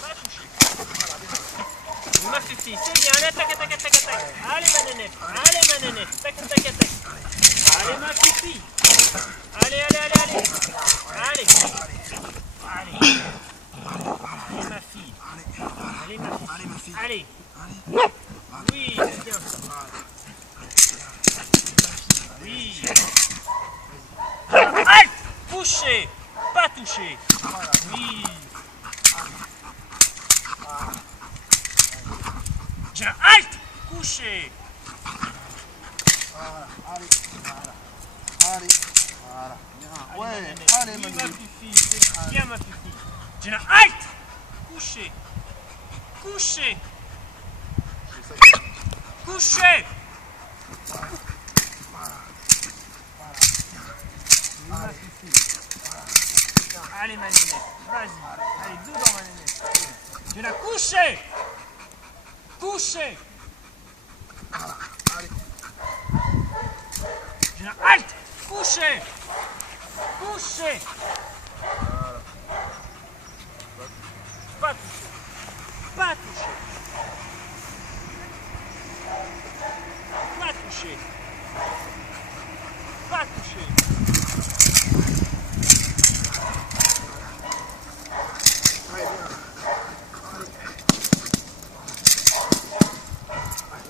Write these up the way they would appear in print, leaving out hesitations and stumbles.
pas touché. Ma fifi, c'est bien. Allez, tac, tac, tac, tac. Allez, ma nénette. Allez, ma nénette. Tac, tac, tac. Allez, ma fifi. Allez, allez, allez, allez. Allez. Allez. Allez, ma fille. Allez, ma fille. Allez, ma fille. Allez. Oui, c'est bien. Oui. Halt! Touché. Pas touché. Oui. Tiens, halte! Couché! Voilà, allez, voilà. Allez, voilà. Bien. Ouais, allez, ma Manu. fifi, c'est bien ma fifi. Tiens, halte! Couché! Couché! Couché! Ma fifi. Allez, ma nénette, vas-y. Allez, dedans, ma nénette. Tiens, couché! Couché! Allez. Tiens, halte! Couché! Couché! Voilà. Pas touché! Pas touché! Pas touché! Pas touché! Allez, bien.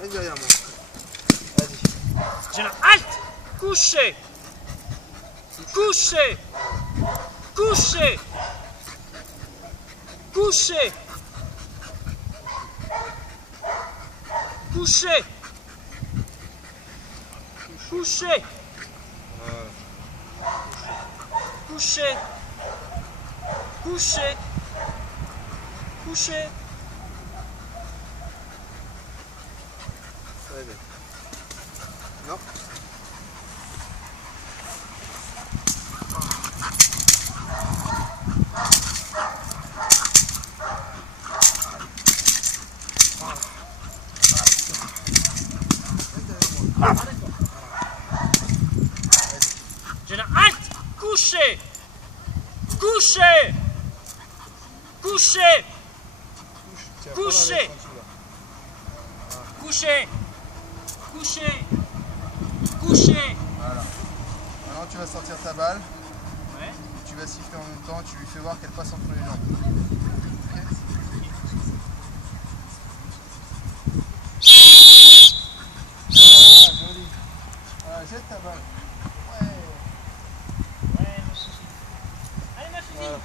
Allez, derrière moi. Vas-y. Tiens, halte! Couché! Couché! Couché! Couché! Couché! Couché! Couché! Couché! Couché! Très bien. Non. Je la halte! Couché! Couché! Couché! Couché! Couché! Couché! Couché! Voilà. Maintenant tu vas sortir ta balle. Ouais. Tu vas siffler en même temps. Tu lui fais voir qu'elle passe entre les jambes. Ok. Ah, joli. Voilà, jette ta balle. Ouais. Ouais, ma chérie. Allez, ma chérie. Voilà.